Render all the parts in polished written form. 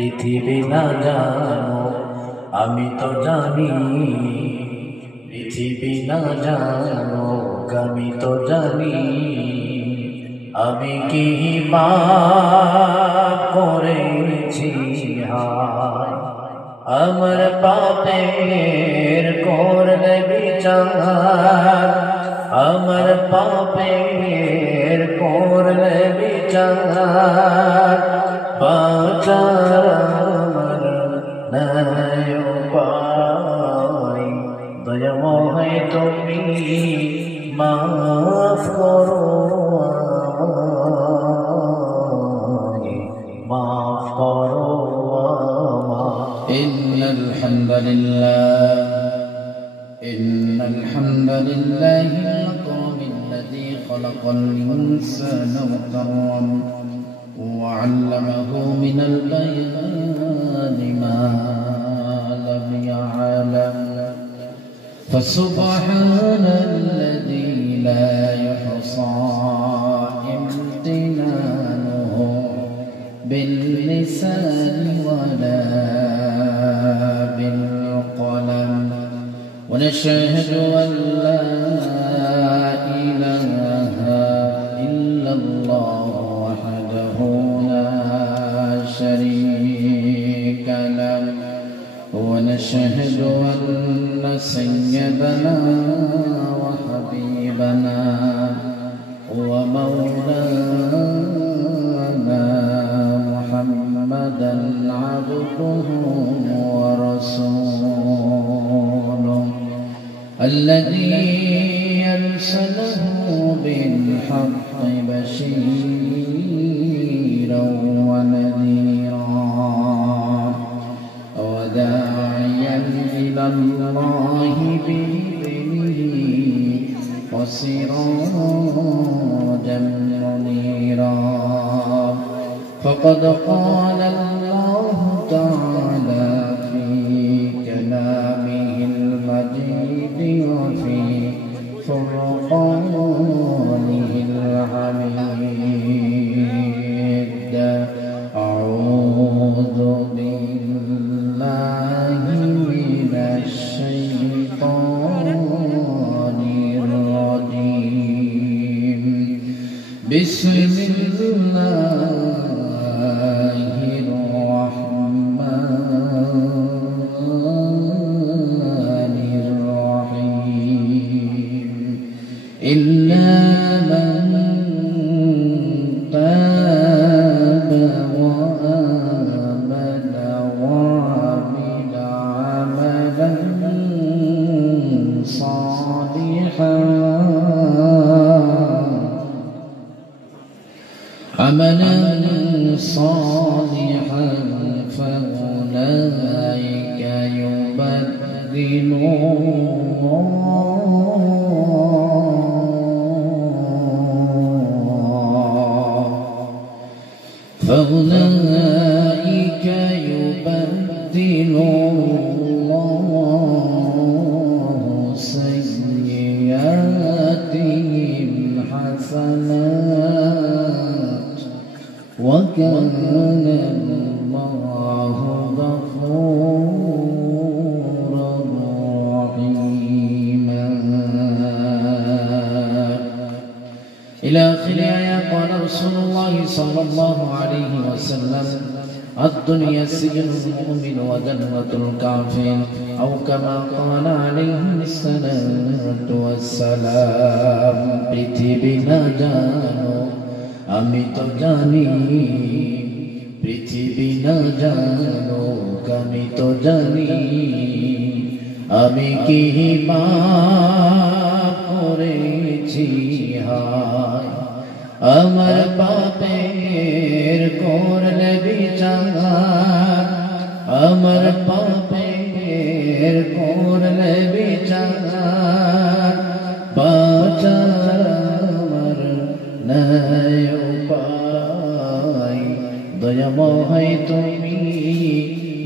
পৃথিবী না জানো আমি তো জানি, পৃথিবী না জানো আমি তো জানি, আমি কি পাপ করেছি হায়, আমার পাপের করলে বিচার, আমার পাপের করলে বিচার, বাঁচার আমার নাই উপায়, দয়াময় তুমি মাফ করো আমায়, মাফ করো আমায়। ইন্নাল হামদালিল্লাহি الذي خلق الإنسان وكرم وعلمه من البيان ما لم يعلم فسبحان الذي لا يحصى امتنانه باللسان ولا بالقلم ونشهد أن لا إله إلا الله وحده لا شريك له ونشهد أن سيدنا وحبيبنا ومولانا محمدا عبده ورسوله الذي أرسله بالحق بشيرا ونذيرا وداعيا إلى الله بإذنه وسراجا منيرا فقد قال الله تعالى في كلامه المجيد وفي فرقانه الحميد أعوذ بالله من الشيطان الرجيم بسم الله الرحمن الرحيم إلا من تاب وآمن وعمل عملا صالحا فأولئك يبدل الله سيئاتهم حسنات وكان الله غفورا رحيما إلى آخر آية. قال رسول الله صلى الله عليه وسلم الدنيا سجن المؤمن وجنة الكافر أو كما قال عليه الصلاة والسلام পৃথিবী না জানো আমি তো জানি, পৃথিবী না জানো আমি তো জানি, আমি কি পাপ করেছি হায়, আমার পাপের করলে বিচার, আমার পাপের করলে বিচার, বাঁচার আমার নাই উপায়, দয়াময় তুমি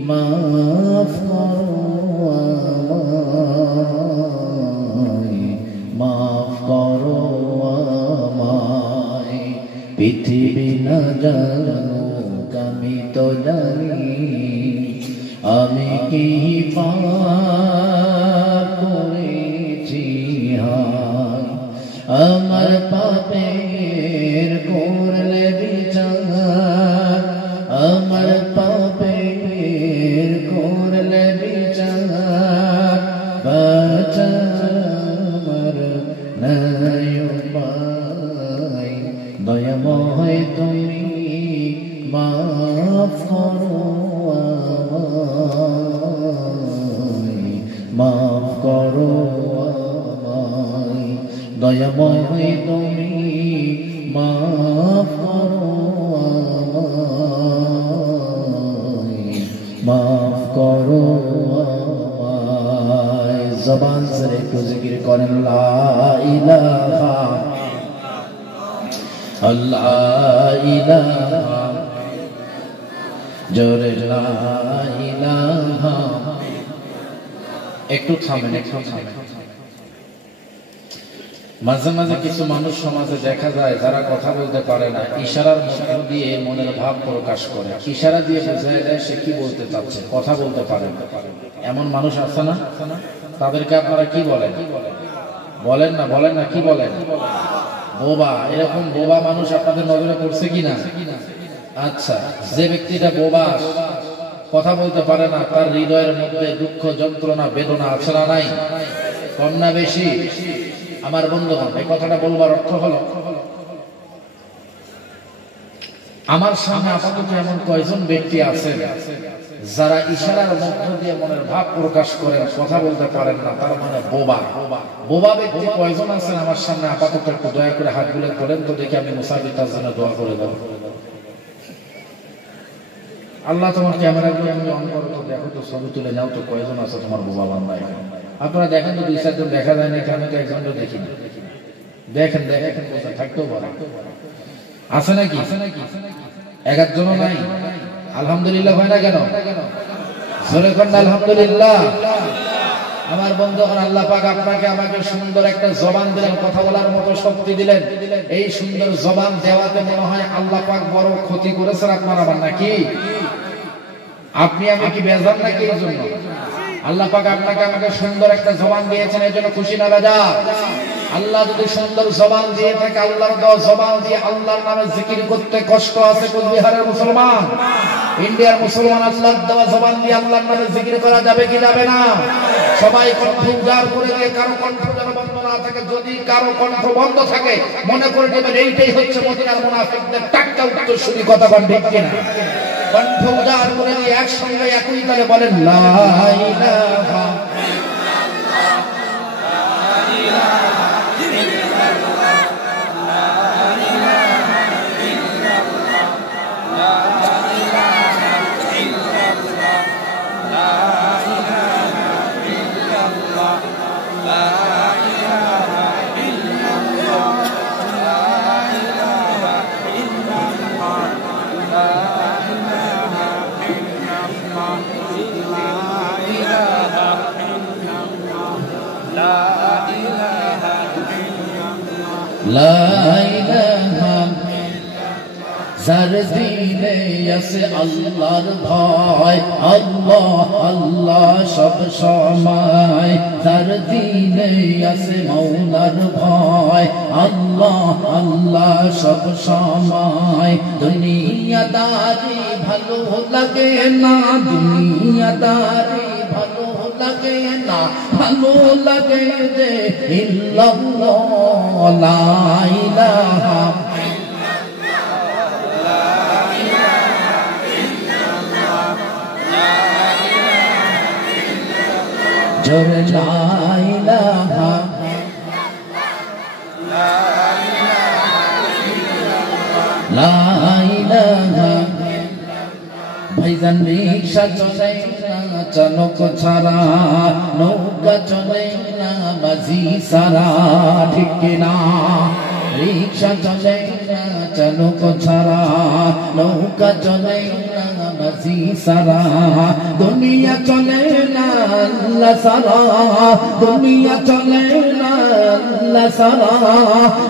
মাফ করো আমায়, মাফ করো আমায়। পৃথিবী না জানো আমি তো জানি, আমি কি পাপ করেছি হায় আমার পাপের করলে বিচার আমার পাপের করলে বিচার বাঁচার নাই উপায় দয়াময় তুমি মাফ করো আমায় মাফ করো আমায় দয়াময় তুমি মাফ করো আমায় মাফ করো আমায় জবান से একটু জিকির করেন লা ইলাহা আল্লাহ ইলাহা জোরে লা ইলাহা একটু থামেন একটু থামেন মাঝে মাঝে কিছু মানুষ সমাজে দেখা যায় যারা কথা বলতে পারে না ইশারার মধ্য দিয়ে মনের ভাব প্রকাশ করে ইশারা দিয়ে বোঝায় দেয় সে কি বলতে চাচ্ছে কথা বলতে পারে না এমন মানুষ আছে না তাদেরকে আপনারা কি বলেন বলেন না কি বলেন বোবা এরকম বোবা মানুষ আপনাদের নজরে পড়ছে কিনা আচ্ছা যে ব্যক্তিটা বোবা কথা বলতে পারে না তার হৃদয়ের মধ্যে দুঃখ যন্ত্রণা বেদনা আছে না নাই কম না বেশি আমার বন্ধুগণ এই কথাটা বলবার অর্থ হলো আমার সামনে আপাতত এমন কয়জন ব্যক্তি আছেন যারা ইশারার মধ্য দিয়ে মনের ভাব প্রকাশ করেন কথা বলতে পারেন না তার মানে বোবা ব্যক্তি কয়জন আছেন আমার সামনে আপাতত একটু দয়া করে হাত গুলো করেন তো দেখি আমি মুসাফির তার জন্য দোয়া করে দেব আল্লাহ তোমার ক্যামেরাগুলো আমি অন করো তো দেখো তো ছবি তুলে যাও তো কয়জন আছে তোমার বোবা বান্দা আপনারা দেখেন তো দুই চারজন দেখা যায় না আমি তো একজনও দেখি না দেখেন কোথায় থাকতেও পারে আছে নাকি এক একজনও নাই আলহামদুলিল্লাহ হয় না কেন জোরে করেন আলহামদুলিল্লাহ আমার বন্ধুগণ আল্লাহ পাক আপনাকে আমাকে সুন্দর একটা জবান দিলেন কথা বলার মতো শক্তি দিলেন এই সুন্দর জবান দেওয়াতে মনে হয় আল্লাহ পাক বড় ক্ষতি করেছেন আপনার আবার নাকি আপনি আমি কি বেজার নাকি এই জন্য আল্লাহ পাক আপনাকে আমাকে সুন্দর একটা জবান দিয়েছেন এই জন্য খুশি না বেজার আল্লাহ যদি সুন্দর জবান দিয়ে থাকে আল্লাহর দেওয়া জবান দিয়ে আল্লাহর নামে জিকির করতে কষ্ট আছে কোচবিহারের মুসলমান ইন্ডিয়ার মুসলমান আল্লাহর দেওয়া জবান দিয়ে আল্লাহর নামে জিকির করা যাবে কি যাবে না সবাই কণ্ঠ উজাড় করে দিয়ে কারো কণ্ঠ যেন বন্ধ না থাকে যদি কারো কণ্ঠ বন্ধ থাকে মনে করে নেবেন এইটাই হচ্ছে মদিনার মুনাফিকদের টাটকা উত্তরসূরি কথা বলেন ঠিক কিনা কণ্ঠ উজাড় করে দিয়ে একসঙ্গে একই তালে বলেন লা ইলাহা যার দিলে আছে আল্লাহর ভয় আল্লাহ আল্লাহ সব সময় যার দিলে আছে মাওলার ভয় আল্লাহ আল্লাহ সব সময় দুনিয়াদারি ভালো লাগে না দুনিয়াদারি ভালো লাগে না ভালো লাগে যে ইল্লাল্লাহ লা ইলাহা জোরে লা ইলাহা লা ইলাহা ভাইজান রিকশা চলে না চালক ছাড়া নৌকা চলে না বাজি সারা ঠিক না রিকশা চলে না চালক ছাড়া নৌকা চলে না বাজি সারা দুনিয়া চলে না আল্লাহ সারা দুনিয়া চলে না আল্লাহ সারা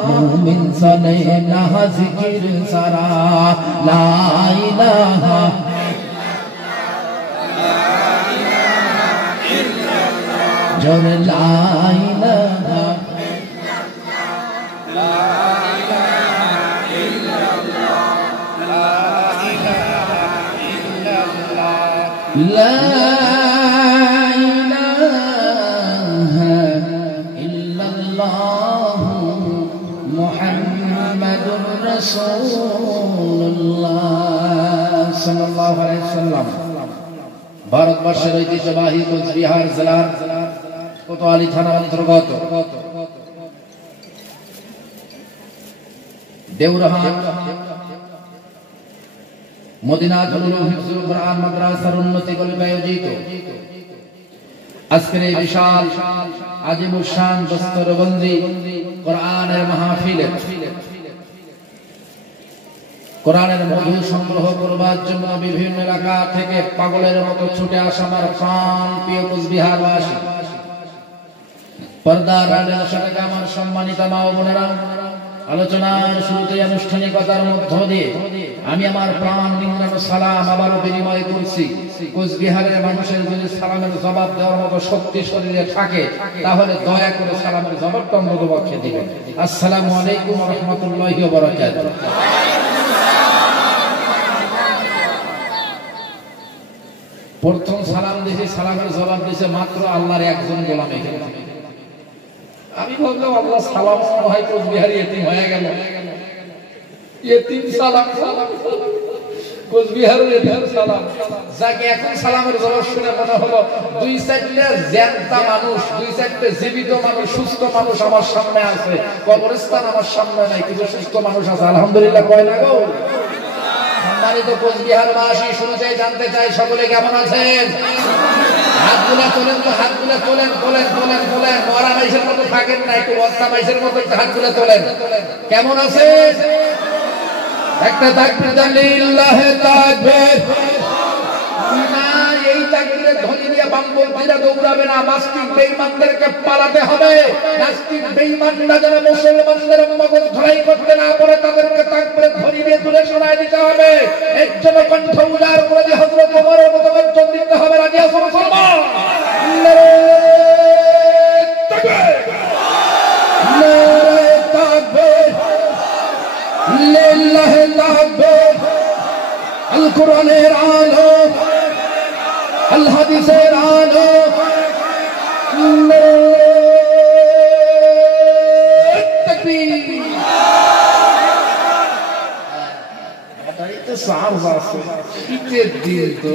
মুমিন চলে না জিকির সারা লা ইলাহা জোরে লা ইলাহা লা ইলাহা ইল্লাল্লাহ মুহাম্মাদুর রাসূলুল্লাহ সাল্লাল্লাহু আলাইহি ওয়াসাল্লাম। ভারতবর্ষের ঐতিহ্যবাহী কোচবিহার জেলার কোতোয়ালি থানার অন্তর্গত দেউরহাট মদিনাতুল হিফজুল কোরআন মাদ্রাসার উন্নতি কল্পে আয়োজিত আজকের এই বিশাল আজিমুল শান দস্তরবন্দি কোরআনের মাহফিলে কোরআনের মধু সংগ্রহ করবার জন্য বিভিন্ন এলাকা থেকে পাগলের মতো ছুটে আসা আমার প্রাণ প্রিয় কোচবিহারবাসী, পর্দার আড়ালে বসে থাকা আমার সম্মানিত মা ও বোনেরা, আলোচনার শুরুতে আনুষ্ঠানিকতার মধ্য দিয়ে আমি আমার প্রাণ নিংড়ানো সালাম আবারও বিনিময় করছি। কোচবিহারের মানুষের যদি সালামের জবাব দেওয়ার মতো শক্তি শরীরে থাকে তাহলে দয়া করে সালামের জবাবটা অন্ততপক্ষে দিবেন। আসসালামু আলাইকুম ওয়া রাহমাতুল্লাহি ওয়া বারাকাতুহু। প্রথম সালাম দিয়েছে, সালামের জবাব দিয়েছে মাত্র আল্লাহর একজন গোলাম। আমি বললাম আল্লাহ সালাম হয় কোচবিহারি এতিম হয়ে গেল, এতিম সালাম কোচবিহারের এতিম সালাম। যাকে এখন সালামের জবাব শুনে মনে হলো দুই চারটে জ্যান্ত মানুষ, দুই চারটে জীবিত মানুষ, সুস্থ মানুষ আমার সামনে আছে, কবরস্থান আমার সামনে নাই, কিছু সুস্থ মানুষ আছে। আলহামদুলিল্লাহ কয় না গো? সম্মানিত কোচবিহারবাসী, শুনতে জানতে চাই সকলে কেমন আছেন? হাতগুলা তোলেন তো, হাতগুলা তোলেন, তোলেন তোলেন তোলেন। মরা মাইসের মতো থাকেন না, একটু বস্তা মাইসের মতো হাতগুলা তোলেন। কেমন আছেন? একটা তাকবীর দেন, লিল্লাহি তাকবীর। না, এই তাকবীরের ধ্বনি দিয়ে বামপন্থীরা দৌড়াবে না, নাস্তিক বেঈমানদেরকে পালাতে হবে। নাস্তিক বেঈমানরা যেন মুসলমানদের মগজ ধরাই করতে না পারে, তাদেরকে তাকবীরের ধ্বনি দিয়ে তুলে শোনায় দিতে হবে। এর জন্য কণ্ঠ উজাড় করে দিয়ে হযরত ওমরের মতো গর্জন দিতে হবে। রাজি আছো মুসলমান? নারে তাকবীর, লিল্লাহি তাকবীর। আল কোরআনের আলো, আল হাদিসের আলো, শীতের দিন তো,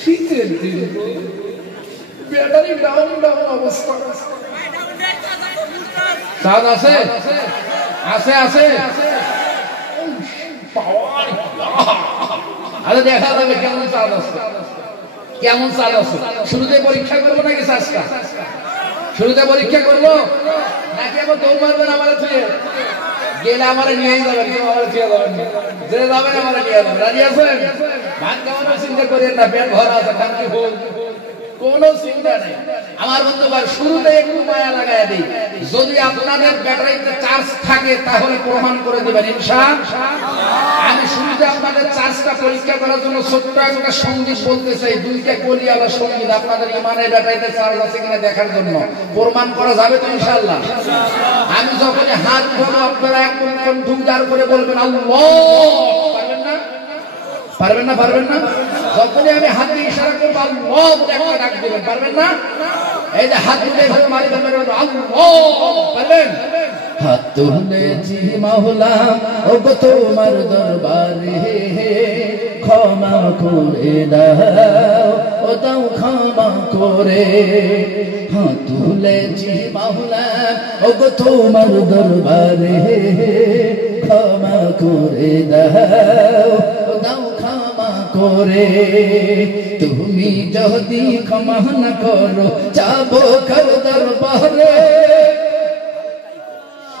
শীতের দিন ব্যাটারি ডাউন ডাউন অবস্থা। চাঁদ আছে আছে আছে, আরে দেখা যাবে কেমন চাঁদ আছে, কেমন চাঁদ আছে। শুরুতে পরীক্ষা করবো নাকি চাষটা? শুরুতে পরীক্ষা করবো নাকি আবার দৌড় মারবেন আমার ছুঁয়ে? গেলে আমার নিয়ে যাবেন, কেউ আমার ছুঁয়ে যাবেন, যে যাবেন আমার নিয়ে যাবেন। রাজি আছেন? ভাত খাওয়ানোর চিন্তা করেন না, পেট ভরা আছে, খানকি ভোগ, কোনো চিন্তা নেই। আমার বন্ধু ভাই, শুরুতে একটু মায়া লাগাই দিই, যদি আপনাদের ব্যাটারিতে চার্জ থাকে তাহলে প্রমাণ করে দিবেন ইনশাআল্লাহ। আমি শুরুতে আপনাদের চার্জটা পরীক্ষা করার জন্য ছোট্ট একটা সঙ্গীত বলতে চাই, দুইটা কলিয়ালা সঙ্গীত, আপনাদের ইমানের ব্যাটারিতে চার্জ আছে কিনা দেখার জন্য। প্রমাণ করা যাবে তো ইনশাআল্লাহ? আমি যখন হাত ধরবো আপনারা একদম কণ্ঠ উজাড় করে বলবেন আল্লাহ। পারবেন না? পারবেন না? পারবেন না? যখনই আমি হাত দিয়ে ইশারা করবো আল্লাহ একটা ডাক দিবেন, পারবেন না? এই যে হাত তুলে এভাবে মারি দেবেন আল্লাহ, পারবেন? হাত তুলেছি মাওলা ওগো তোমার দরবারে, ক্ষমা করে দাও ও দাও ক্ষমা করে। হাত তুলেছি মাওলা ওগো তোমার দরবারে, ক্ষমা করে দাও ও দাও ক্ষমা করে। তুমি যদি ক্ষমা না করো যাবো কার দরবারে,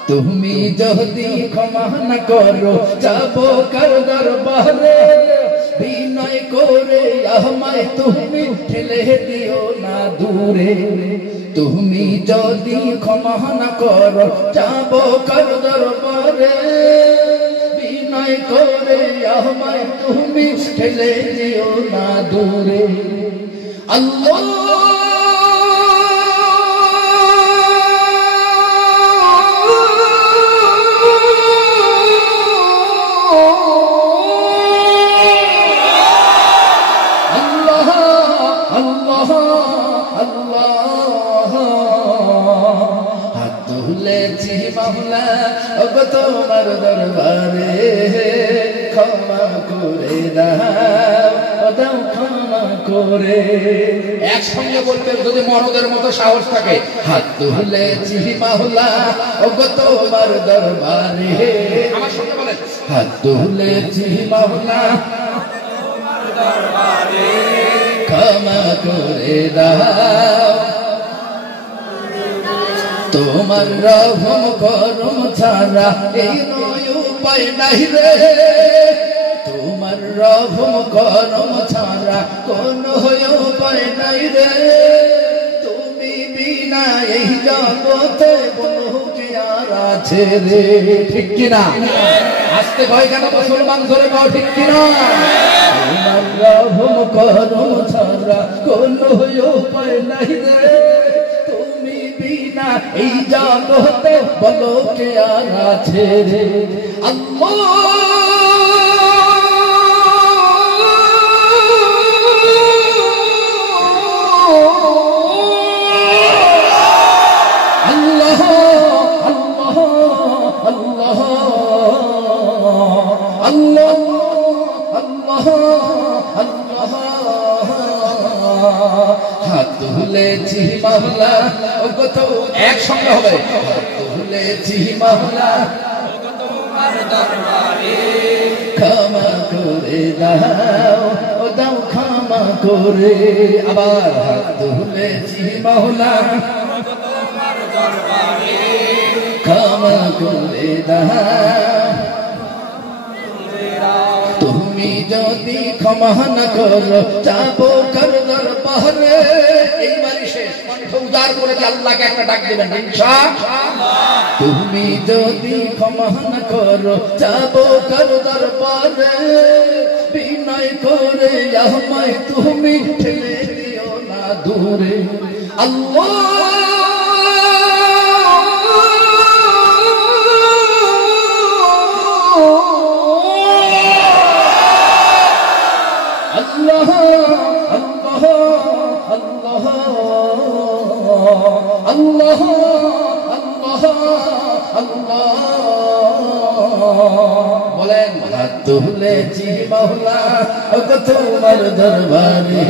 তুমি যদি ক্ষমা না করো যাবো কার দরবারে। বিনয় করে আমায় তুমি ঠেলে দিও না দূরে, তুমি যদি ক্ষমা না করো যাবো কার দরবারে। বিনয় করে আমায় তুমি ঠেলে দিও না দূরে। আল্লাহ মাওলা ওগো তোমার দরবারে ক্ষমা করে দাও ও দাও ক্ষমা করে। একসঙ্গে বলবেন যদি মরদের মতো সাহস থাকে। হাত তুলেছি মাওলা ওগো তোমার দরবারে, আমার সঙ্গে বলেন হাত তুলেছি মাওলা ক্ষমা করে দাও, তোমার রহম করম ছাড়া এই নয় উপায় নাই রে, তোমার রহম করম ছাড়া কোন উপায় নাই রে, তুমি বিনা এই জগতে বলো কি আর আছে রে। ঠিক কিনা? আস্তে ভয় কেন মুসলমান ধরে পাও, ঠিক কিনা? তোমার রহম করম ছাড়া কোন উপায় নাই রে, তুমি বিনা এই জগতে বলো কে আর আছে রে। আল্লাহ হাত তুলেছি মাওলা ওগো তো একসঙ্গে হবে, হাত তুলেছি মাওলা ওগো তোমার দরবারে ক্ষমা করে দাও ও দাও ক্ষমা করে। আবার হাত তুলেছি মাওলা ওগো তোমার দরবারে ক্ষমা করে দাও, তুমি যদি ক্ষমা না করো যাবো কার দরবারে। এইবারই শেষ, কণ্ঠ উজাড় করে আল্লাহকে একটা ডাক দেবেন ইনশাআল্লাহ। তুমি যদি ক্ষমা না করো যাবো কার দরবারে, বিনয় করে আমায় তুমি ঠেলে দিও না দূরে। আল্লাহ আল্লাহ আল্লাহ আল্লাহ আল্লাহ আল্লাহ আল্লাহ বলেন হাত তুলেছি মাওলা ওগো তোমার দরবারে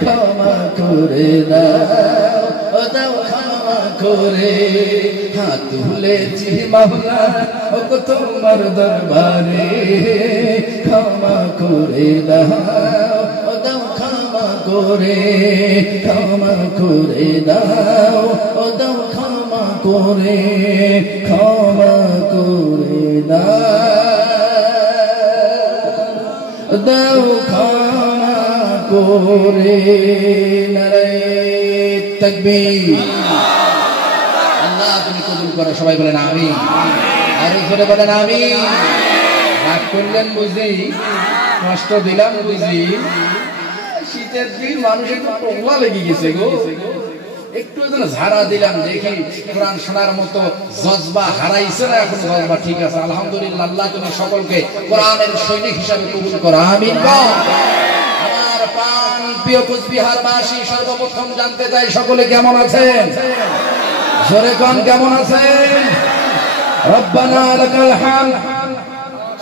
ক্ষমা করে দাও ও দাও ক্ষমা করে। হাত তুলেছি মাওলা ওগো তোমার দরবারে ক্ষমা করে দাও ও দাও ক্ষমা করে, ক্ষমা করে দাও ও দাও ক্ষমা করে, ক্ষমা করে দাও ক্ষমা করে। নারায়ে তাকবীর। আল্লাহ তুমি কবুল করো, সবাই বলেন আমিন, আরো জোরে বলেন আমিন। রাগ করলেন বুঝি, কষ্ট দিলাম বুঝি, শীতের দিন মানুষের টোলা লেগে গেছে গো, একটু যেন ঝাড়া দিলাম দেখি কোরআন শোনার মতো জজবা হারাইছে না এখন জজবা ঠিক আছে। আলহামদুলিল্লাহ, আল্লাহ তুমি সকলকে কোরআনের সৈনিক হিসাবে কবুল করো, আমিন। আমার প্রাণ প্রিয় কোচবিহার বাসী, সর্বপ্রথম জানতে চাই সকলে কেমন আছেন? জোরে কোন কেমন আছেন? রব্বানা লাকাল হামদ,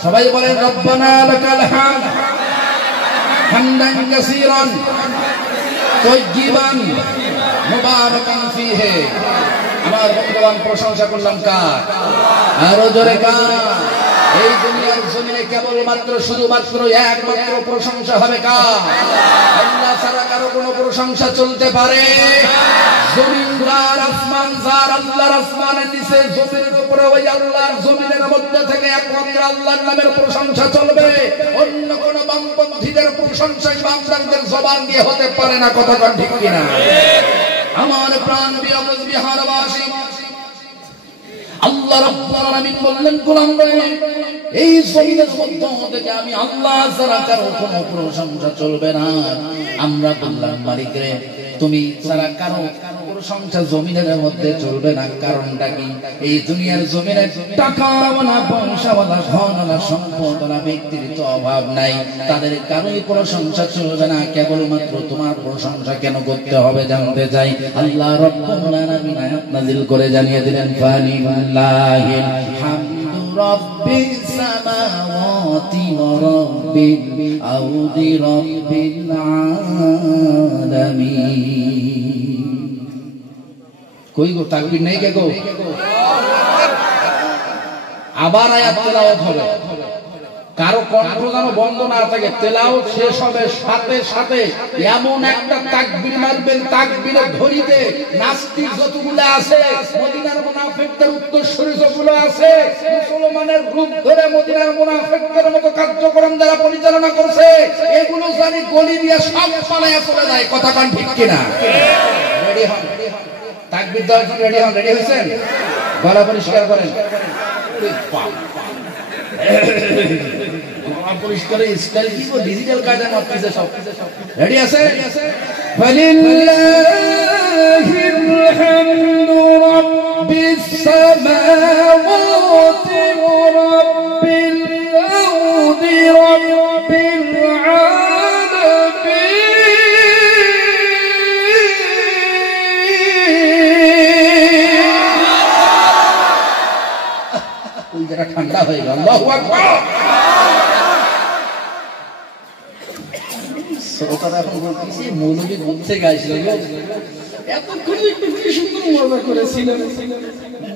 সবাই বলেন রব্বানা লাকাল হামদ হামদান কাসীরান তাইয়িবান মুবারাকান ফীহি। আমার বন্ধুগণ প্রশংসা করলাম কার? আরো জোরে কার? এই দুনিয়ার জমিনে কেবলমাত্র শুধুমাত্র একমাত্র প্রশংসা হবে কার? আল্লাহ ছাড়া কারো কোনো প্রশংসা চলতে পারে? জমিন যার, আসমান যার, আল্লাহর আসমানের নিচে জমিনের উপরে ওই আল্লাহর জমিনের মধ্যে থেকে একমাত্র আল্লাহর নামের প্রশংসা চলবে। অন্য কোন বামপন্থীদের প্রশংসা বামদারদের জবান দিয়ে হতে পারে না। কথা কোন ঠিক কিনা? আমার প্রাণ প্রিয় কোচবিহারবাসী, আল্লাহ রাব্বুল আলামিন বললেন গোলাম রে, এই জমিনের মধ্যে থেকে আমি আল্লাহ ছাড়া কারো কোনো প্রশংসা চলবে না। আমরা বললাম মালিক রে, তুমি ছাড়া কারো প্রশংসা জমিনের মধ্যে চলবে না। কারণটা কি? এই দুনিয়ার জমিনে টাকাওয়ালা, পয়সাওয়ালা, ধনওয়ালা, সম্পদওয়ালা ব্যক্তির তো অভাব নাই, তাদের কারোই প্রশংসা চলবে না। কেবলমাত্র তোমার প্রশংসা কেন করতে হবে জানতে চাই। আল্লাহ রাব্বুল আলামিন আয়াত নাযিল করে জানিয়ে দিলেন, ফালিল্লাহিল হামদু রাব্বিস সামাওয়াতি ওয়া রাব্বিল আরদি রাব্বিল আলামিন। কই গো তাকবীর নেই কে গো? আবার আয়াত তেলাওয়াত হবে, কারো কণ্ঠ যেন বন্ধ না থাকে। তেলাওয়াত শেষ হবে সাথে সাথে এমন একটা তাকবীর মারবেন, তাকবীরের ধরিতে নাস্তিক যতগুলো আছে, মদিনার মুনাফিকদের উত্তরসূরি যতগুলো আছে, মুসলমানের রূপ ধরে মদিনার মুনাফিকদের মতো কার্যক্রম যারা পরিচালনা করছে, এগুলো জানি গলি দিয়ে সব পালায়া চলে যায়। কথা কান ঠিক কিনা? রেডি হন, তাকবীর দেওয়ার জন্য রেডি হন। রেডি হয়েছেন? গলা পরিষ্কার করেন। পরিষ্কারের স্টাইল কি গো? ডিজিটাল কায়দায় মারতেছে সব। রেডি আছে? ফালিল্লাহিল হামদু রাব্বিস সামাওয়াতি ওয়া রাব্বিল আরদি রাব্বিল আলামিন। ওই জায়গা ঠান্ডা হয়ে গেল। আল্লাহু আকবার। শ্রোতারা এখন বলতেছি মৌলবী বলতে গাইছিল, এতক্ষণ একটু কি সুন্দর মজা করেছিলেন,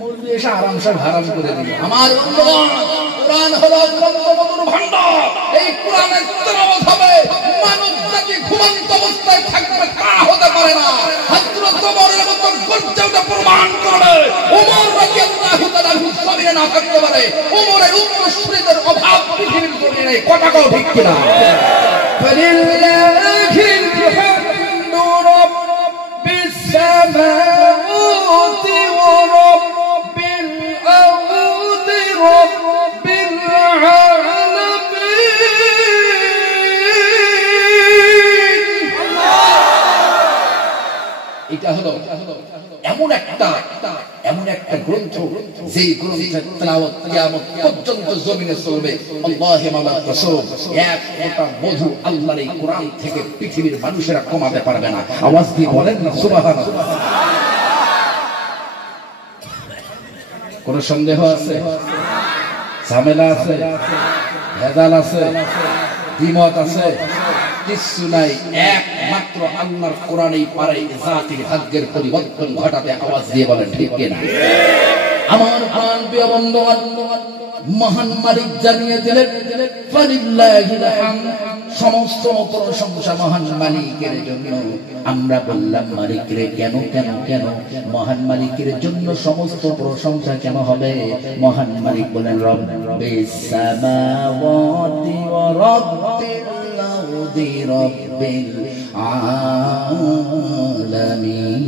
মৌলবী এসে আরামসে হারাম করে দিল। আমার বন্ধুগণ, কোরআন হলো গ্রন্থমধুর ভান্ডার। এই কোরআনের তেলাওয়াত হবে, মানব জাতি ঘুমন্ত অবস্থায় থাকবে তা হতে পারে না। হযরত ওমরের মতো গর্জে ওঠে প্রমাণ করবে, ওমর রাদিয়াল্লাহু তাআলা জমিনে না থাকতে পারে। ওমরের উত্তরসূরিদের অভাব পৃথিবীর জমিনে নেই। কথা কও ঠিক কিনা? ফালিল্লাহিল হামদু রাব্বিস সামাওয়াতি ওয়া রাব্বিল আরদি রাব্বিল আলামিন। এটা হলো এমন একটা গ্রন্থ, যে গ্রন্থের তেলাওয়াত কিয়ামত পর্যন্ত জমিনে চলবে। আল্লাহ মাওলার কসম, এক ফোঁটা মধু আল্লাহর এই কোরআন থেকে পৃথিবীর মানুষেরা কমাতে পারবে না। আওয়াজ দিয়ে বলেন না সুবহানাল্লাহ। কোন সন্দেহ আছে? ঝামেলা আছে? ভেজাল আছে? দ্বিমত আছে? কিছু নাই। একমাত্র আল্লাহর কোরআনই পারে জাতির ভাগ্যের পরিবর্তন ঘটাতে। আওয়াজ দিয়ে বলেন ঠিক কিনা? আমার প্রাণ প্রিয় বন্ধুগণ, মহান মালিক জানিয়ে দিলেন, ফালিল্লাহিল হামদ, সমস্ত প্রশংসা মহান মালিকের জন্য। আমরা বললাম মালিক রে, কেন কেন কেন? মহান মালিকের জন্য সমস্ত প্রশংসা কেন হবে? মহান মালিক বলেন, রব্বিস সামাওয়াতি ওয়া রাব্বিল আরদি রাব্বিল আলামিন।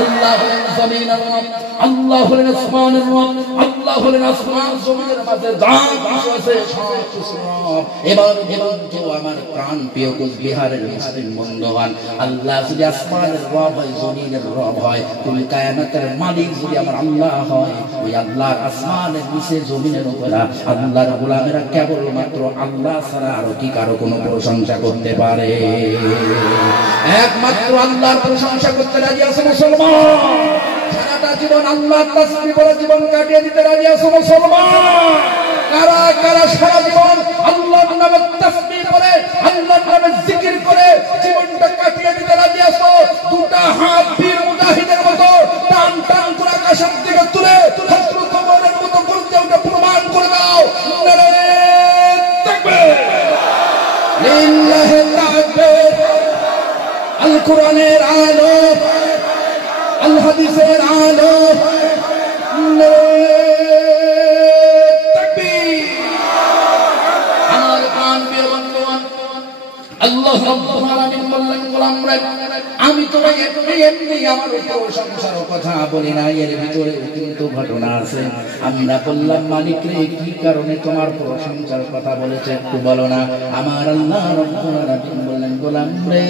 আল্লাহ হলেন জমিনের রব, আল্লাহ হলেন আসমানের রব, আল্লাহ হলেন আসমান জমিনের মাঝে যা কিছু আছে সব কিছুর রব। এবার কেউ আমার প্রাণ প্রিয় কোচবিহারের মুসলিম বন্ধুগণ, আল্লাহ যদি আসমানের রব হয়, জমিনের রব হয়, তুমি কায়ামতের মালিক যদি আমার আল্লাহ হয়, ওই আল্লাহর আসমানের নিচে জমিনের উপরে আল্লাহর গোলামেরা কেবলমাত্র আল্লাহ ছাড়া আরো কি কারো কোনো প্রশংসা করতে পারে? একমাত্র আল্লাহর প্রশংসা করতে রাজি আছে মুসলমান। সারাটা জীবন আল্লাহর তাসবিহ বলে জীবন কাটিয়ে দিতে রাজি আছে মুসলমান। কারা কারা সারা জীবন আল্লাহর নামে তাসবিহ বলে, আল্লাহর নামে জিকির করে জীবনটা কাটিয়ে দিতে রাজি আছো? দুটা হাত বীর মুজাহিদের মতো টান টান করে আকাশের দিকে তুলে হযরত ওমরের মতো করতে ওটা প্রমাণ করে দাও। নারে তাকবীর, লিল্লাহি তাকবীর। আল কোরআনের আলো, আল হাদিসের আলো, তাকবীর। আমার প্রাণ প্রিয় বন্ধুগণ, আল্লাহ রাব্বুল আলামিন বললেন গোলামরা আমি তোমাকে এমনি আমার প্রশংসার কথা বলি না, এর ভিতরে কিন্তু ঘটনা আছে। আমরা বললাম মালিক রে কি কারণে তোমার প্রশংসার কথা বলেছে একটু বলো না। আমার আল্লাহ রাব্বুল আলামিন বললেন গোলাম রে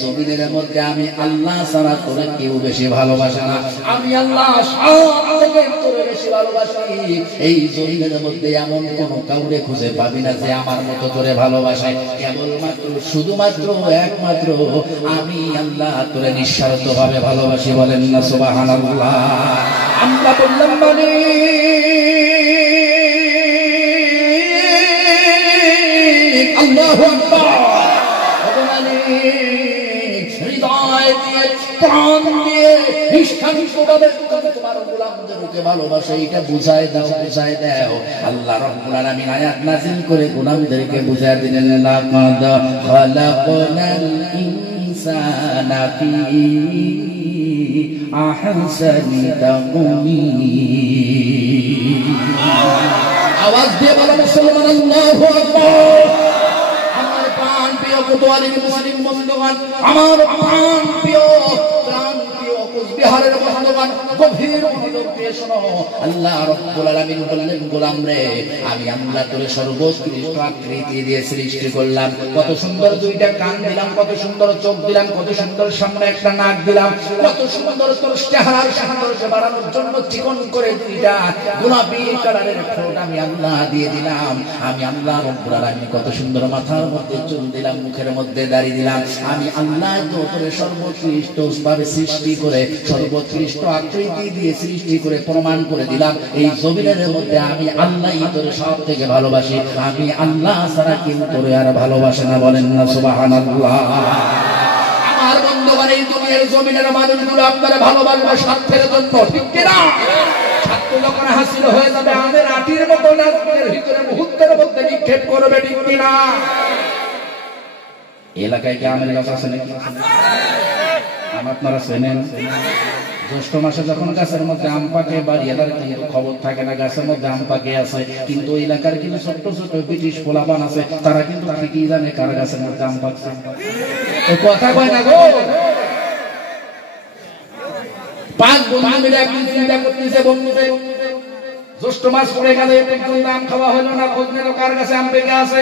জমিনের মধ্যে আমি আল্লাহ ছাড়া তোরে কেউ বেশি ভালোবাসে না, আমি আল্লাহ সব থেকে তোরে বেশি ভালোবাসি। এই জমিনের মধ্যে এমন কোন কাউরে খুঁজে পাবি না যে আমার মতো তোরে ভালোবাসে। কেবলমাত্র শুধুমাত্র একমাত্র আমি আল্লাহ তোরে নিঃস্বার্থ ভাবে ভালোবাসি। বলেন না সুবহানাল্লাহ। আমরা বললাম মানে আল্লাহু আকবার, হৃদয় দিয়ে প্রাণ দিয়ে নিষ্ঠানিষ্ঠভাবে তোমার গোলামদেরকে ভালোবাসে এটা বুঝায় দাও, বুঝায় দাও। আল্লাহ রাব্বুল আলামিন আয়াত নাযিল করে গোলামদেরকে বুঝায় দিলেন লাকাদ খালাকনাল ইনসানা ফি আহসানি তাকওয়িম। আওয়াজ দিয়ে বলো মুসলমান আল্লাহু আকবার। আমার প্রাণ প্রিয় কোতোয়ালি মুসলিম বন্ধুগণ, আমার প্রাণ প্রিয় কোচবিহারের বন্ধুগণ, গভীর মনোযোগ দিয়ে শোনো। আল্লাহ রাব্বুল আলামিন বললেন গোলাম রে আমি আল্লাহ তোরে সর্বোৎকৃষ্ট আকৃতি দিয়ে সৃষ্টি করলাম। কত সুন্দর দুইটা কান দিলাম, কত সুন্দর চোখ দিলাম, কত সুন্দর সামনে একটা নাক দিলাম, কত সুন্দর তোর চেহারার সৌন্দর্য বাড়ানোর জন্য চিকন করে দুইটা গোলাপি কালারের ঠোঁট আমি আল্লাহ দিয়ে দিলাম। আমি আল্লাহ রাব্বুল আলামিন কত সুন্দর মাথার মধ্যে চুল দিলাম, মুখের মধ্যে দাড়ি দিলাম। আমি আল্লাহ তোরে সর্বোৎকৃষ্ট ভাবে সৃষ্টি করে সর্বোৎকৃষ্ট আকৃতি দিয়ে সৃষ্টি করে প্রমাণ করে দিলাম এই জমিনের মধ্যে আমি আল্লাহই তোরে সব থেকে ভালোবাসি, আমি আল্লাহ ছাড়া কেউ তোরে আর ভালোবাসে না। বলেন না সুবহানাল্লাহ। আমার বন্ধুগণ এই দুনিয়ার জমিনের মানুষগুলো আপনারা ভালোবাসবে স্বার্থের জন্য, ঠিক কিনা? স্বার্থ যখন হাসিল হয়ে যাবে আমাদের আটির মতো নাজের ভিতরে মুহূর্তের মধ্যে নিক্ষেপ করবে, ঠিক কিনা? এলাকায় কি আমের গাছ আছে নাকি? আপনারা চেনেন জ্যৈষ্ঠ মাসে যখন গাছের মধ্যে আম পাকে, বাড়ি এলাকার কিন্তু খবর থাকে না গাছের মধ্যে আম পাকে আছে, কিন্তু এলাকার কিন্তু ছোট্ট ছোট ব্রিটিশ পোলাপান আছে, তারা কিন্তু ঠিকই জানে কার গাছের মধ্যে আম পাকছে। কথা কয় না গো। 5 বন্ধু মিলে একদিন চিন্তা করতেছে বন্ধুতে জ্যৈষ্ঠ মাস পড়ে গেলে পর্যন্ত আম খাওয়া হলো না, খোঁজ নিল কার গাছে আম পেকে আছে।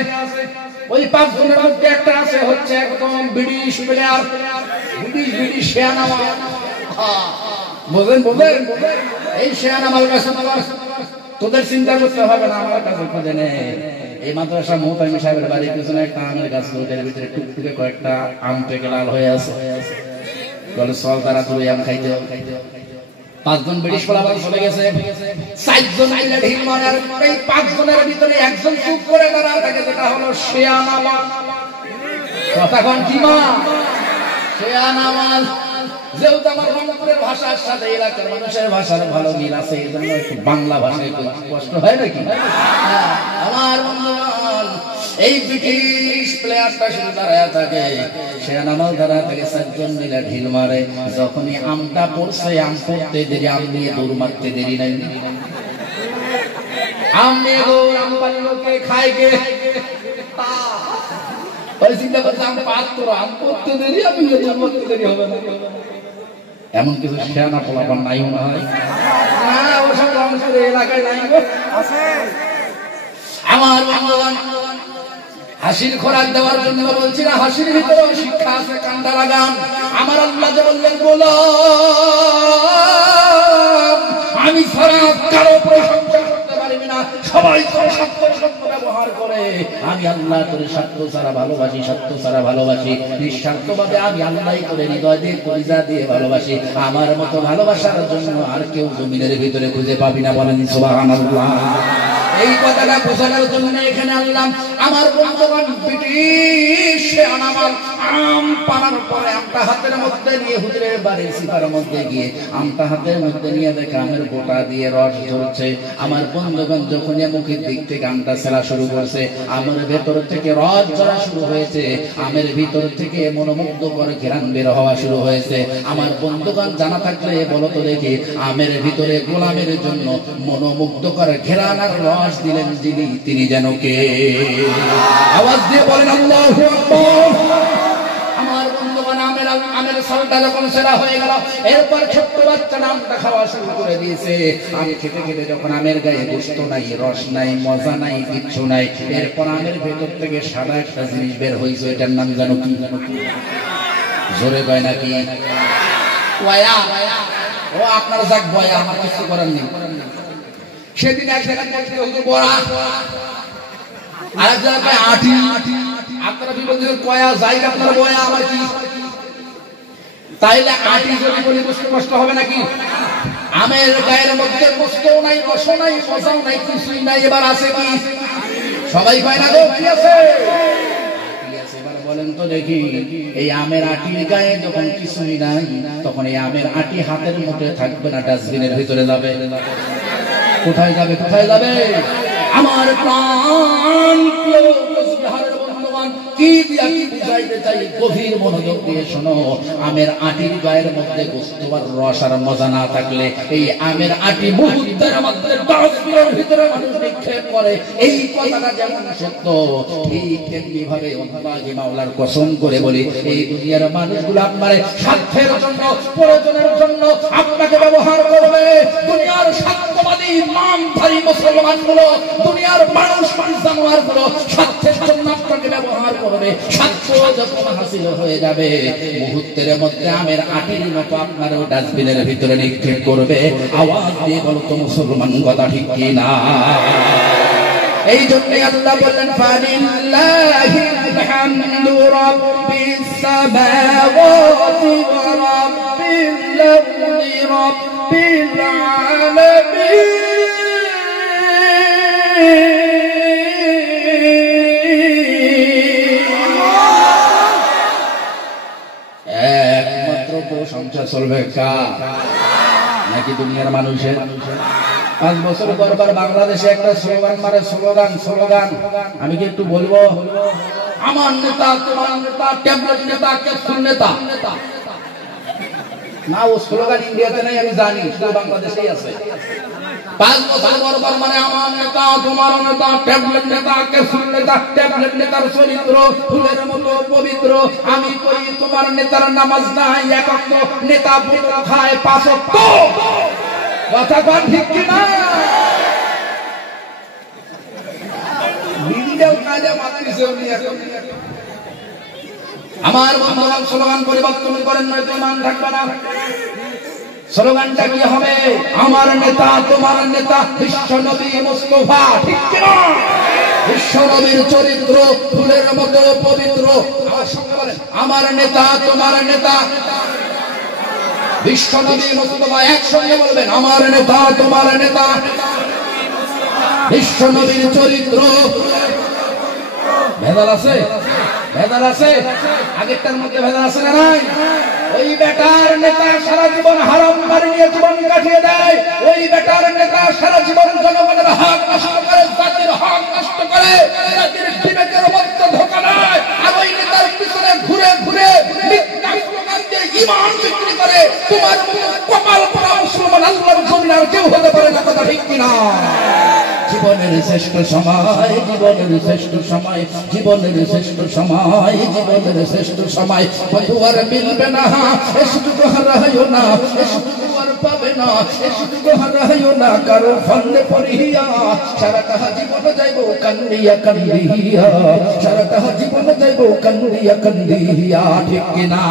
ওই 5 জনের মধ্যে একটা আছে হচ্ছে একদম ব্রিটিশ প্লেয়ার, ব্রিটিশ শেয়ানা মাল। বুঝেন বুঝেন এই শেয়ানা মাল গাছে তোদের চিন্তা করতে হবে না, আমার কাছে খোঁজে নে। এই মাদ্রাসা মোহতামি সাহেবের বাড়ির পিছনে একটা আমের গাছ, ওদের ভিতরে টুকটুকে কয়েকটা আম পেকে লাল হয়ে আছে। বলে চল তারা তুই আম খাইতে। 5 জন ব্রিটিশ পোলাপান চলে গেছে, 4 জন আইলা ঢিল মারে। আর এই 5 জনের ভিতরে একজন চুপ করে দাঁড়ায় থাকে, যেটা হলো শেয়ানা মাল। কথা কোন কি মা? শেয়ানা মাল। যেহেতু আমার রংপুরের ভাষার সাথে এলাকার মানুষের ভাষার ভালো মিল আছে, এই জন্য একটু বাংলা ভাষায় কষ্ট হয় নাকি? আমার বন্ধুগণ এই ব্রিটিশ প্লেয়ারটা শুধু দাঁড়ায় থাকে, শেয়ানা মাল দাঁড়ায় থাকে, 4 জন মিলে ঢিল মারে। যখনই আমটা পড়ছে, আম পড়তে দেরি, আম নিয়ে দৌড় মারতে দেরি নাই। আম নিয়ে দৌড়, আম পাল্লোকে খায় গে। চিন্তা করছে আম পাত্র, আম পড়তে দেরি, আমি দৌড় মারতে দেরি হবে না। এমন কিছু শেয়ানা পোলাপান নাই মনে হয়? না, ওসব রংপুর এলাকায় নাই গো। আমার বন্ধুগণ হাসির খোরাক দেওয়ার জন্য বলছি না, হাসির ভিতরেও শিক্ষা আছে, কান্দা লাগান। আমার আল্লাহ যে বললেন গোলাম আমি ছাড়া কারো প্রশংসা করতে পারবি না, সবাই তোর স্বার্থ ব্যবহার করে। আমি আল্লাহ তোর স্বার্থ ছাড়া ভালোবাসি, স্বার্থ ছাড়া ভালোবাসি, নিঃস্বার্থভাবে আমি আল্লাহই তোর হৃদয় দিয়ে কলিজা দিয়ে ভালোবাসি। আমার মতো ভালোবাসার জন্য আর কেউ জমিনের ভিতরে খুঁজে পাবি না। বলেন সুবহানাল্লাহ। এই কথাটা বোঝানোর জন্য এখানে আনলাম। আমার বন্ধুগণ ব্রিটিশ শেয়ানা মাল আম পাড়ার পরে আমটা হাতের মধ্যে নিয়ে হুজুরের বাড়ির সিপার মধ্যে গিয়ে আমটা হাতের মধ্যে নিয়ে দেখে আমের গোটা দিয়ে রস ঝরছে। আমার বন্ধুগণ যখন মুখের দিক থেকে আমটা ছেলা শুরু করছে, আমের ভেতর থেকে রস ঝরা শুরু হয়েছে, আমের ভিতর থেকে মনোমুগ্ধকর ঘ্রাণ বের হওয়া শুরু হয়েছে। আমার বন্ধুগণ জানা থাকলে বলো তো দেখি, আমের ভিতরে গোলামের জন্য মনোমুগ্ধকর ঘ্রাণ আর রস দিলেন যিনি, তিনি যেন কে? আওয়াজ দিয়ে বলেন আল্লাহু আকবার। আমার বন্ধুগণ আমের সালটা যখন সেরা হয়ে গেল, এরপর ছোট্ট বাচ্চা আমটা খাওয়া শুরু করে দিয়েছে। আমি খেতে খেতে যখন আমের গায়ে গোশত নাই, রস নাই, মজা নাই, কিচ্ছু নাই, এরপর আমের ভেতর থেকে সাদা একটা জিনিস বের হয়েছে। এটার নাম জানো কি? জোরে কয় নাকি? বয়া। ও আপনার যাক বয়া, আমার কিছু করার নেই। সেদিন এক জায়গায় বড়া, আরেক জায়গায় আটি। আপনারা কি বলছেন? কয়া জায়গা আপনার বয়া, আমার কি? তাইলে আটি যদি বলি বুঝতে কষ্ট হবে নাকি? আমের গায়ের মধ্যে কষ্টও নাই, রসও নাই, মজাও নাই, কিছুই নাই। এবার আছে কি? সবাই কয় না গো কি আছে? এবার বলেন তো দেখি, এই আমের আটির গায়ে যখন কিছুই নাই, তখন এই আমের আটি হাতের মুঠে থাকবে না, ডাস্টবিনের ভিতরে যাবে। কোথায় যাবে? কোথায় যাবে? আমার প্রাণ কি দিয়া কি বুঝাইতে চাই, গভীর মনোযোগ দিয়ে শোনো। আমের আটির গায়ের মধ্যে গোশত আর রস আর মজা না থাকলে, এই আমের আটি মুহূর্তের মধ্যে ডাস্টবিনের ভিতরে মানুষ নিক্ষেপ করে। এই কথাটা যেমন সত্য, ঠিক তেমনি ভাবে অন্যভাগে মাওলার কসম করে বলি, এই দুনিয়ার মানুষগুলো আপনার স্বার্থের জন্য, প্রয়োজনের জন্য আপনাকে ব্যবহার করবে। দুনিয়ার স্বার্থবাদী নামধারী মুসলমানগুলো, দুনিয়ার মানুষ জানোয়ারগুলো স্বার্থের জন্য আপনাকে ব্যবহার করবে। স্বার্থ যখন হাসিল হয়ে যাবে, মুহূর্তের মধ্যে আমের আটির মতো আপনারও ডাস্টবিনের ভিতরে নিক্ষেপ করবে। আওয়াজ দিয়ে বলো তো মুসলমান, কথা ঠিক কি না? এই জন্য আল্লাহ বললেন, ফালিল্লাহিল হামদু রাব্বিস সামাওয়াতি ওয়া রাব্বিল আরদি রাব্বিল আলামিন। একমাত্র প্রশংসা চলবে কার? নাকি দুনিয়ার মানুষের? 5 বছর পর বাংলাদেশে একটা স্লোগান মারে, স্লোগান। আমি কি একটু বলবো? আমার নেতা, তোমার নেতা, ট্যাবলেট নেতা, ক্যাপসুল নেতা। না, ও স্লোগান ইন্ডিয়াতে নাই, আমি জানি, শুধু বাংলাদেশেই আছে। 5 বছর পর মানে আমার নেতা, তোমার নেতা, ট্যাবলেট নেতা, ক্যাপসুল নেতা। ট্যাবলেট নেতার চরিত্র ফুলের মতো পবিত্র। আমি কই তোমার নেতার নামাজ নাই, এক ওয়াক্ত নেতা বুট খায় 5 ওয়াক্ত। কথা কোন ঠিক কি না? ভিডিও কাজে মাতিছে উনি এখন। আমার বন্ধুগণ, স্লোগান পরিবর্তন করেন, নয়তো মান থাকবে না। স্লোগানটা কি হবে? আমার নেতা, তোমার নেতা, বিশ্ব নবী মুস্তাফা। ঠিক কি না? বিশ্ব নবীর চরিত্র ফুলের মতো পবিত্র। আমার সঙ্গে বলেন, আমার নেতা, তোমার নেতা, বিশ্ব নবী মুস্তাফা। একসঙ্গে বলবেন, আমার নেতা, তোমার নেতা, বিশ্ব নবীর চরিত্র। ভেদাল আছে? ভেদাল আছে? আগেরটার মধ্যে ভেদাল আছে না নাই? ওই বেটার নেতা সারা জীবন হারাম মারি নিয়ে জীবন কাটিয়ে দেয়। ওই বেটার নেতা সারা জীবন জনগণের হক নষ্ট করে, জাতির হক নষ্ট করে, জাতির বিবেকের মধ্যে ধোঁকা দেয়। আর ওই নেতার পিছনে ঘুরে ঘুরে মিথ্যা স্লোগান দিয়ে ঈমান বিক্রি করে। তোমার কপাল পোড়া মুসলমান আল্লাহর জমিন আর কেউ হতে পারে না। কথা ঠিক কিনা? জীবনের শ্রেষ্ঠ সময়, জীবনের শ্রেষ্ঠ সময়, জীবনের শ্রেষ্ঠ সময়, জীবনের শ্রেষ্ঠ সময়। বন্ধুয়ার মিলবে না, এ সুযোগ হারাইও না, এ সুযোগ আর পাবে না, এ সুযোগ হারাইও না। কারো ফান্দে পড়িয়া সারাটা জীবন যাইব কান্দিয়া কান্দিয়া, সারাটা জীবন যাইব কান্দিয়া কান্দিয়া। ঠিক কিনা?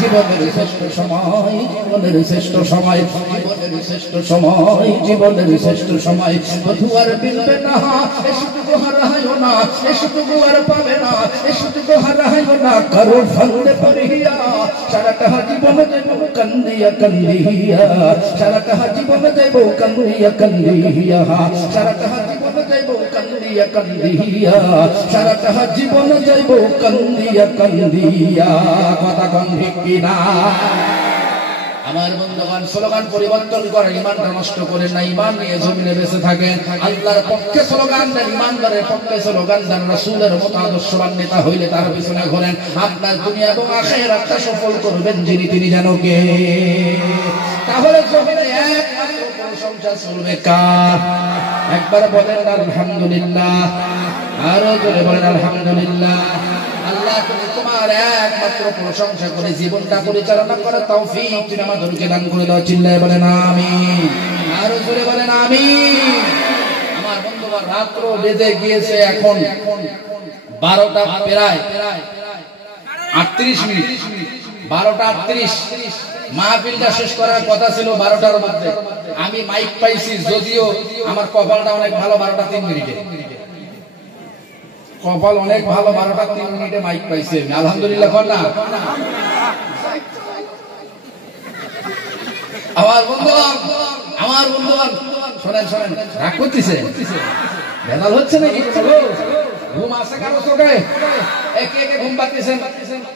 জীবনের শ্রেষ্ঠ সময়, জীবনের শ্রেষ্ঠ সময়, জীবনের শ্রেষ্ঠ সময়, জীবনের শ্রেষ্ঠ সময়। বধুয়ার মিলবে না, এ সুযোগ হারাইও না, এ সুযোগ আর পাবে না, এ সুযোগ হারাইও না। কারো ফান্দে পড়িয়া সারাটা জীবন যাইব কান্দিয়া কান্দিয়া, সারাটা জীবন যাইব কান্দিয়া কান্দিয়া, সারাটা জীবন যাইব কান্দিয়া কান্দিয়া, সারাটা জীবন যাইব কান্দিয়া কান্দিয়া। কথা কোন ঠিক কিনা? আমার বন্ধুগণ, স্লোগান পরিবর্তন করে ইমানটা নষ্ট করে না, ইমান নিয়ে জমিনে বেঁচে থাকে। আল্লাহর পক্ষে স্লোগান দেন, ইমানদারের পক্ষে স্লোগান দেন, রাসূলের মতো আদর্শবান নেতা হইলে তার পিছনে ঘোরেন। আপনার দুনিয়া এবং আখিরাতটা সফল করবেন যিনি, তিনি যেন কে। তাহলে জমিনে একমাত্র প্রশংসা চলবে কার? একবার বলেন আলহামদুলিল্লাহ, আরো জোরে বলেন আলহামদুলিল্লাহ। আল্লাহ তুমি তোমার একমাত্র প্রশংসা করে জীবনটা পরিচালনা করার তৌফিক তুমি আমাদেরকে দান করে দাও। চিল্লায় বলেন আমিন, আরো জোরে বলেন আমিন। আমার বন্ধুগণ, রাত্র বেজে গিয়েছে এখন 12টা প্রায় 38 মিনিট, 12টা 38। মাহফিলটা শেষ করার কথা ছিল 12টার মধ্যে। আমি মাইক পাইছি, যদিও আমার কপালটা অনেক ভালো, 12টা 3 মিনিটে কপাল অনেক ভালো, 12টা 3 মিনিটে মাইক পাইছে। আলহামদুলিল্লাহ কর না। আমার বন্ধুগণ শোনেন, রাগ করতেছে, ভেজাল হচ্ছে নাকি? ঘুম আসে কারো চোখে? একে একে ঘুম পাচ্ছেন,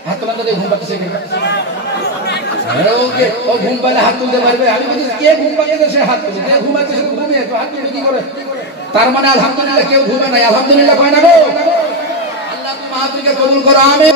হাত তোলান যদি ঘুম পাচ্ছে। ও ঘুম পাইলে হাত তুলতে পারবে? আমি বলছি কে ঘুম পাচ্ছে সে হাত তুলবে, কে ঘুমাচ্ছে সে ঘুমিয়ে হাত তুলবে কি করে? তার মানে আলহামদুলিল্লাহ কেউ ঘুমে নাই। আলহামদুলিল্লাহ কয় না গো? আল্লাহ তুমি মাহফিলকে কবুল করো, আমিন।